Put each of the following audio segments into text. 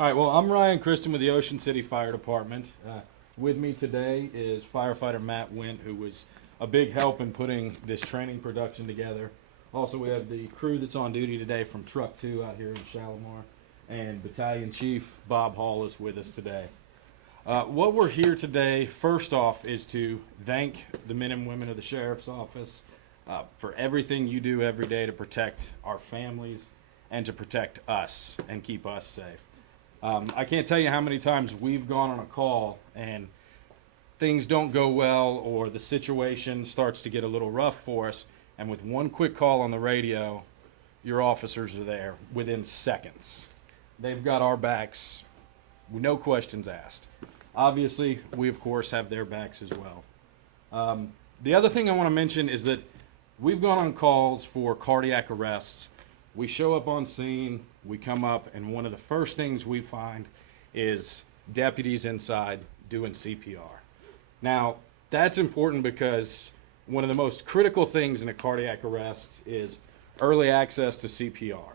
All right, well, I'm Ryan Christen with the Ocean City Fire Department. With me today is firefighter Matt Wint, who was a big help in putting this training production together. Also, we have the crew that's on duty today from Truck 2 out here in Shalimar, and Battalion Chief Bob Hall is with us today. What we're here today, first off, is to thank the men and women of the Sheriff's Office for everything you do every day to protect our families and to protect us and keep us safe. I can't tell you how many times we've gone on a call and things don't go well, or the situation starts to get a little rough for us, and with one quick call on the radio, your officers are there within seconds. They've got our backs, no questions asked. Obviously, we of course have their backs as well. The other thing I want to mention is that we've gone on calls for cardiac arrests. We show up on scene, we come up, and one of the first things we find is deputies inside doing CPR. Now, that's important because one of the most critical things in a cardiac arrest is early access to CPR.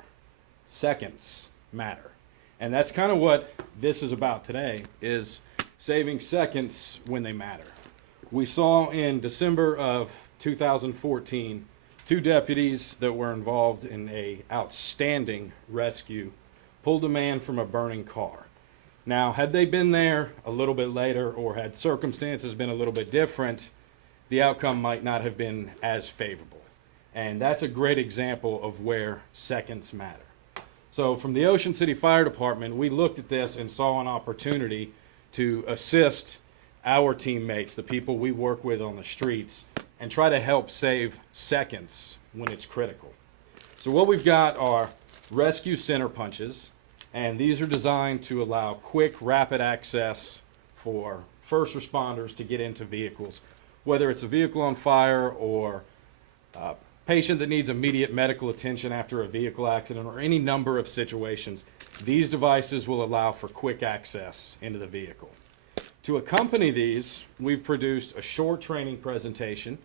Seconds matter. And that's kind of what this is about today, is saving seconds when they matter. We saw in December of 2014, 2 deputies that were involved in a outstanding rescue pulled a man from a burning car. Now, had they been there a little bit later, or had circumstances been a little bit different, the outcome might not have been as favorable. And that's a great example of where seconds matter. So from the Ocean City Fire Department, we looked at this and saw an opportunity to assist our teammates, the people we work with on the streets, and try to help save seconds when it's critical. So what we've got are rescue center punches, and these are designed to allow quick, rapid access for first responders to get into vehicles, whether it's a vehicle on fire or a patient that needs immediate medical attention after a vehicle accident or any number of situations. These devices will allow for quick access into the vehicle. To accompany these, we've produced a short training presentation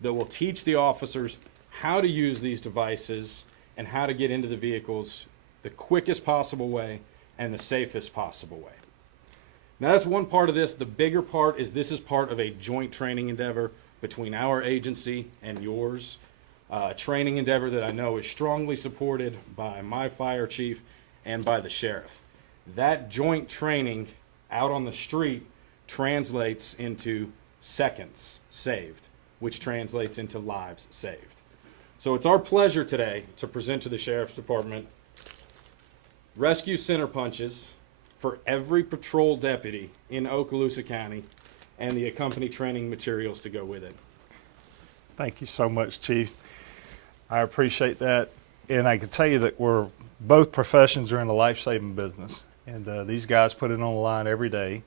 that will teach the officers how to use these devices and how to get into the vehicles the quickest possible way and the safest possible way. Now, that's one part of this. The bigger part is this is part of a joint training endeavor between our agency and yours. A training endeavor that I know is strongly supported by my fire chief and by the sheriff. That joint training out on the street translates into seconds saved, which translates into lives saved. So it's our pleasure today to present to the Sheriff's Department rescue center punches for every patrol deputy in Okaloosa County and the accompanying training materials to go with it. Thank you so much, Chief. I appreciate that. And I can tell you that both professions are in the life-saving business. And these guys put it on the line every day.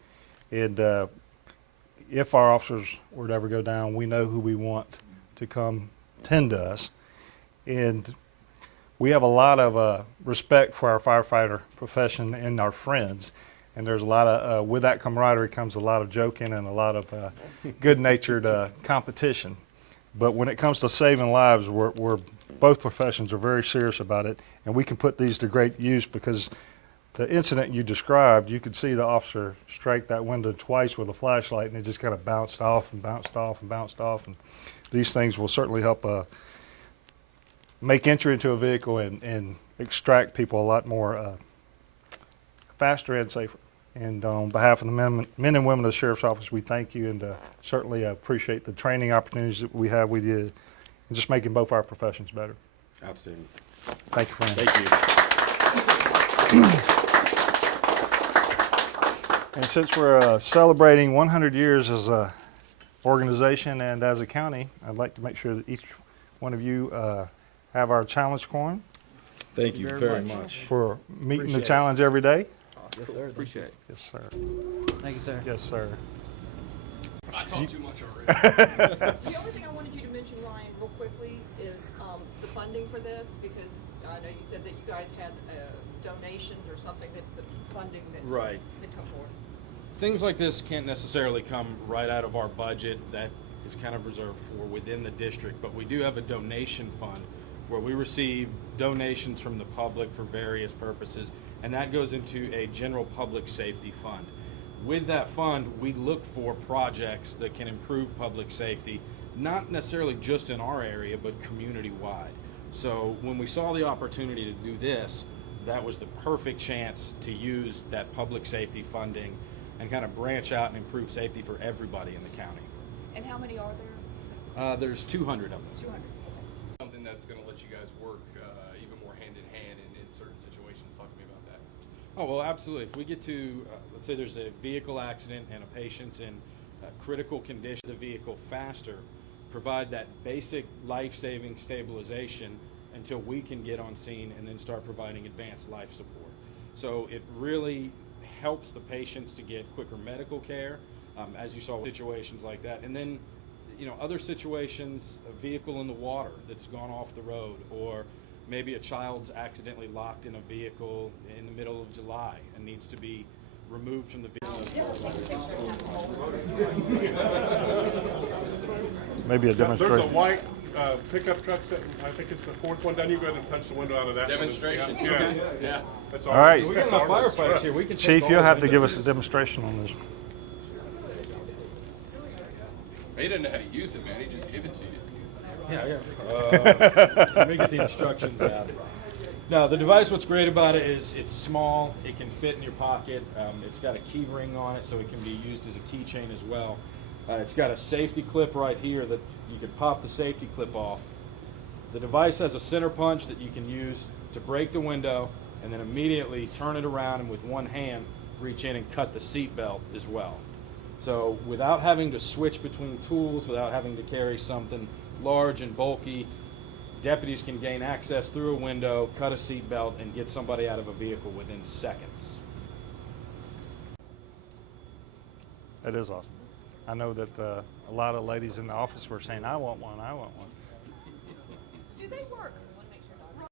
And if our officers were to ever go down, we know who we want to come tend to us. And we have a lot of respect for our firefighter profession and our friends. And there's a lot of, with that camaraderie comes a lot of joking and a lot of good-natured competition. But when it comes to saving lives, both professions are very serious about it. And we can put these to great use because the incident you described, you could see the officer strike that window twice with a flashlight, and it just kind of bounced off and bounced off and bounced off. And these things will certainly help make entry into a vehicle and extract people a lot more faster and safer. And on behalf of the men and women of the Sheriff's Office, we thank you and certainly appreciate the training opportunities that we have with you and just making both our professions better. Outstanding. Thank you, friend. Thank you. And since we're celebrating 100 years as an organization and as a county, I'd like to make sure that each one of you have our challenge coin. Thank you very much. For meeting the challenge every day. Yes, sir. Appreciate it. Yes, sir. Thank you, sir. Yes, sir. I talked too much already. The only thing I wanted you to mention, Ryan, real quickly, is the funding for this, because I know you said that you guys had donations or something, that the funding that Right. that come forward. Things like this can't necessarily come right out of our budget. That is kind of reserved for within the district, but we do have a donation fund where we receive donations from the public for various purposes, and that goes into a general public safety fund. With that fund, we look for projects that can improve public safety, not necessarily just in our area, but community-wide. So when we saw the opportunity to do this, that was the perfect chance to use that public safety funding and kind of branch out and improve safety for everybody in the county. And how many are there? There's 200 of them. 200. Something that's going to let you guys work even more hand in hand in certain situations. Talk to me about that. Oh, well, absolutely. If we get to, let's say there's a vehicle accident and a patient's in critical condition, the vehicle faster, provide that basic life-saving stabilization until we can get on scene and then start providing advanced life support. So it really helps the patients to get quicker medical care, as you saw situations like that. And then, you know, other situations, a vehicle in the water that's gone off the road, or maybe a child's accidentally locked in a vehicle in the middle of July and needs to be removed from the vehicle. Maybe a There's a demonstration. white pickup truck sitting, I think it's the fourth one. Down, you go ahead and punch the window out of that one. Demonstration. Yeah. Yeah. That's All right. We got enough firefighters here. We can take Chief, all you'll the have to give windows. us a demonstration on this. He didn't know how to use it, man. He just gave it to you. Yeah. Let me get the instructions out. No, the device, what's great about it is it's small, it can fit in your pocket, it's got a key ring on it so it can be used as a keychain as well. It's got a safety clip right here that you can pop the safety clip off. The device has a center punch that you can use to break the window and then immediately turn it around and with one hand reach in and cut the seat belt as well. So without having to switch between tools, without having to carry something large and bulky, deputies can gain access through a window, cut a seat belt, and get somebody out of a vehicle within seconds. That is awesome. I know that a lot of ladies in the office were saying, I want one, I want one. Do they work